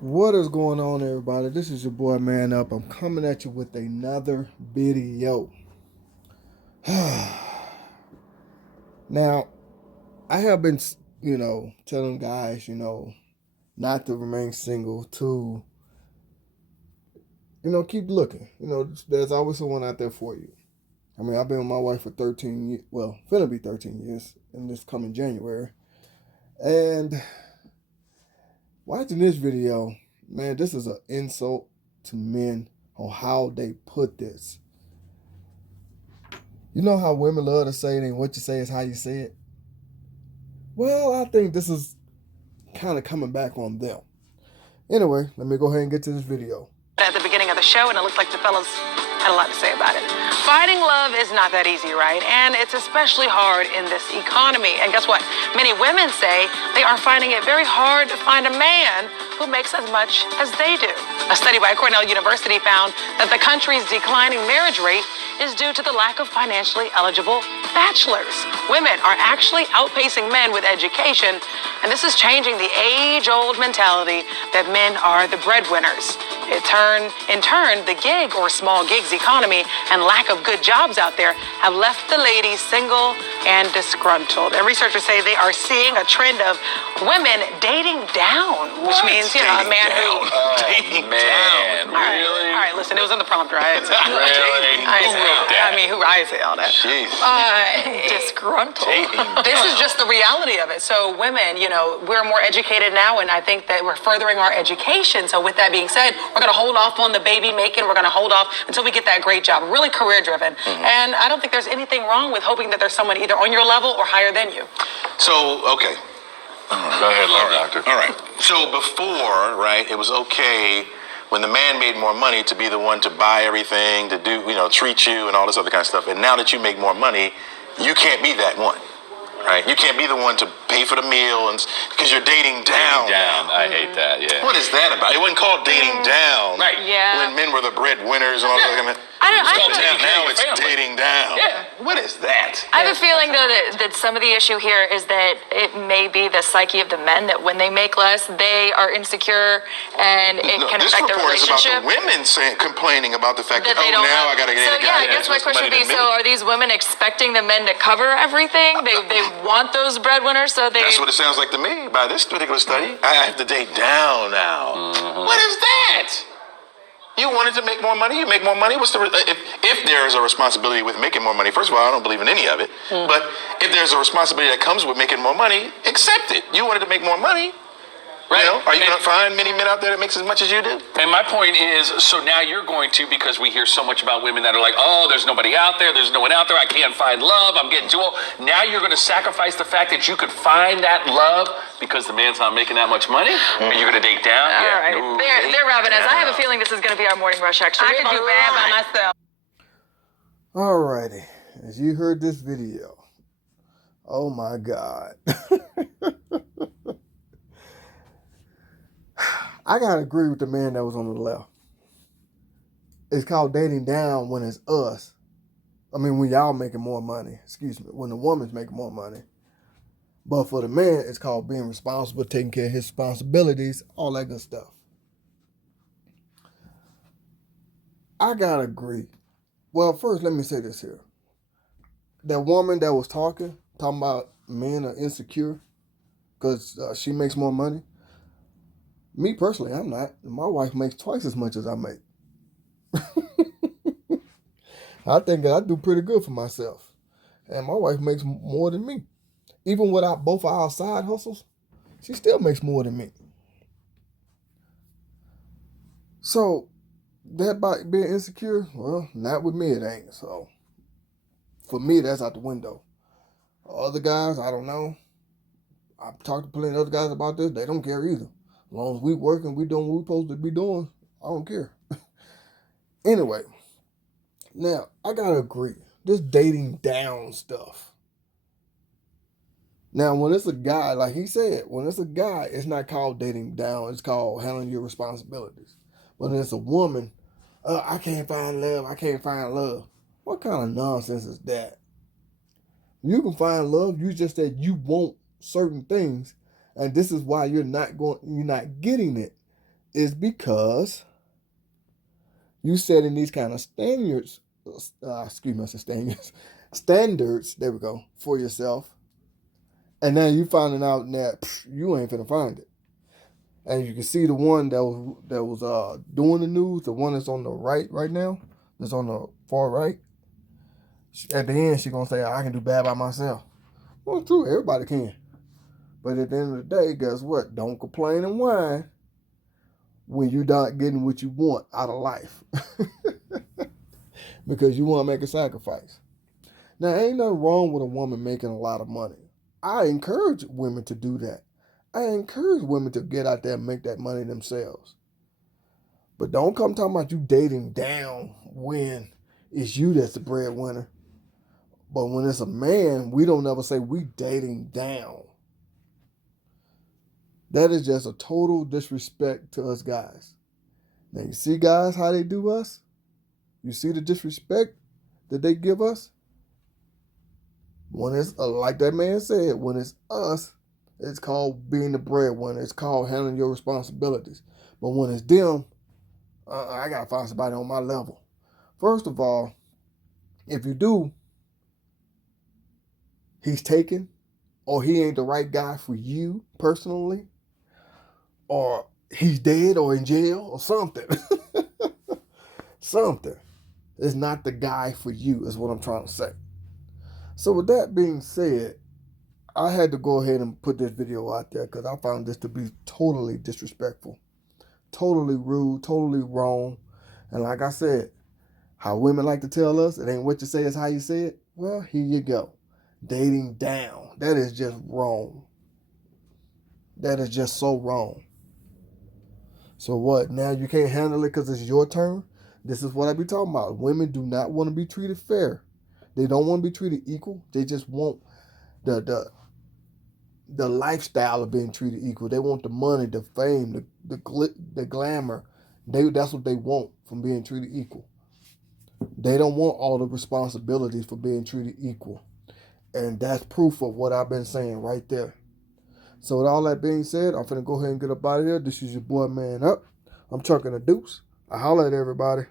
What is going on, everybody? This is your boy Man Up. I'm coming at you with another video. Now, I have been, telling guys, not to remain single, to, keep looking. There's always someone out there for you. I mean, I've been with my wife for 13 years, well, finna be 13 years in this coming January. And watching this video, man, this is an insult to men on how they put this. You know how women love to say it ain't what you say is how you say it? Well, I think this is kind of coming back on them. Anyway, let me go ahead and get to this video. At the beginning of the show, and it looked like the fellas had a lot to say about it. Finding love is not that easy, right? And it's especially hard in this economy. And guess what? Many women say they are finding it very hard to find a man who makes as much as they do. A study by Cornell University found that the country's declining marriage rate is due to the lack of financially eligible bachelors. Women are actually outpacing men with education, and this is changing the age-old mentality that men are the breadwinners. In turn, the gig or small gigs economy and lack of good jobs out there have left the ladies single and disgruntled. And researchers say they are seeing a trend of women dating down, which means, a man who... Dating down. Really? All right, listen, it was in the prompter, right? Really? Who wrote that? I mean, who I say all that? Jeez. Disgruntled. Dating This is down. just the reality of it. So women, we're more educated now, and I think that we're furthering our education. So with that being said, we're going to hold off on the baby making. We're going to hold off until we get that great job, really career driven. And I don't think there's anything wrong with hoping that there's someone either on your level or higher than you. So, okay. Go ahead, love doctor. All right. So before, right, it was okay when the man made more money to be the one to buy everything, to do, treat you and all this other kind of stuff. And now that you make more money, you can't be that one. Right? You can't be the one to pay for the meal and because you're dating down. I hate that. Yeah. What is that about? It wasn't called dating down. Right. Yeah. When men were the breadwinners and all that. Now it's family. dating down. Yeah. What is that? I have a feeling, though, that some of the issue here is that it may be the psyche of the men, that when they make less, they are insecure, and it can This affect their report is about relationship. the women complaining about the fact that, That they don't now have. I got to get So, a yeah, guy. I guess my question would be, Somebody so to are these women expecting the men to cover everything? They want those breadwinners, so they... That's what it sounds like to me by this particular study. I have to date down now. What is that? You wanted to make more money, you make more money. What's the if there is a responsibility with making more money? First of all, I don't believe in any of it. But if there's a responsibility that comes with making more money, accept it. You wanted to make more money. Right. Are you going to find many men out there that makes as much as you do? And my point is, so now you're going to, because we hear so much about women that are like, oh, there's nobody out there, there's no one out there, I can't find love, I'm getting too old. Now you're going to sacrifice the fact that you could find that love because the man's not making that much money? And you're going to date down? All right, No, they're robbing us. I have a down. feeling this is going to be our morning rush, actually. I could do bad by myself. Alrighty, as you heard this video, oh my God. I gotta agree with the man that was on the left. It's called dating down when it's us. I mean, when y'all making more money. Excuse me. When the woman's making more money. But for the man, it's called being responsible, taking care of his responsibilities, all that good stuff. I gotta agree. Well, first, let me say this here. That woman that was talking about men are insecure because she makes more money. Me personally, I'm not. My wife makes twice as much as I make. I think that I do pretty good for myself. And my wife makes more than me. Even without both of our side hustles, she still makes more than me. So, that about being insecure, well, not with me it ain't. So, for me, that's out the window. Other guys, I don't know. I've talked to plenty of other guys about this. They don't care either. As long as we working, we doing what we supposed to be doing, I don't care. Anyway, now, I gotta agree. This dating down stuff. Now, when it's a guy, like he said, when it's a guy, it's not called dating down. It's called handling your responsibilities. But when it's a woman, I can't find love. I can't find love. What kind of nonsense is that? You can find love. You just said you want certain things, and this is why you're not getting it. is because you setting these kind of standards, standards, there we go, for yourself. And now you finding out that you ain't finna find it. And you can see the one that was doing the news, the one that's on the right now, that's on the far right. At the end, she gonna say, I can do bad by myself. Well, true, everybody can. But at the end of the day, guess what? Don't complain and whine when you're not getting what you want out of life. Because you want to make a sacrifice. Now, ain't nothing wrong with a woman making a lot of money. I encourage women to do that. I encourage women to get out there and make that money themselves. But don't come talking about you dating down when it's you that's the breadwinner. But when it's a man, we don't ever say we dating down. That is just a total disrespect to us guys. Now, you see guys how they do us? You see the disrespect that they give us? When it's, like that man said, when it's us, it's called being the breadwinner. It's called handling your responsibilities. But when it's them, I got to find somebody on my level. First of all, if you do, he's taken, or he ain't the right guy for you personally, or he's dead or in jail or something. Something. It's not the guy for you, is what I'm trying to say. So with that being said, I had to go ahead and put this video out there because I found this to be totally disrespectful, totally rude, totally wrong. And like I said, how women like to tell us, it ain't what you say, it's how you say it. Well, here you go. Dating down. That is just wrong. That is just so wrong. So what? Now you can't handle it because it's your turn? This is what I be talking about. Women do not want to be treated fair. They don't want to be treated equal. They just want the lifestyle of being treated equal. They want the money, the fame, the glamour. That's what they want from being treated equal. They don't want all the responsibilities for being treated equal. And that's proof of what I've been saying right there. So with all that being said, I'm finna go ahead and get up out of here. This is your boy Man Up. I'm chucking a deuce. I holler at everybody.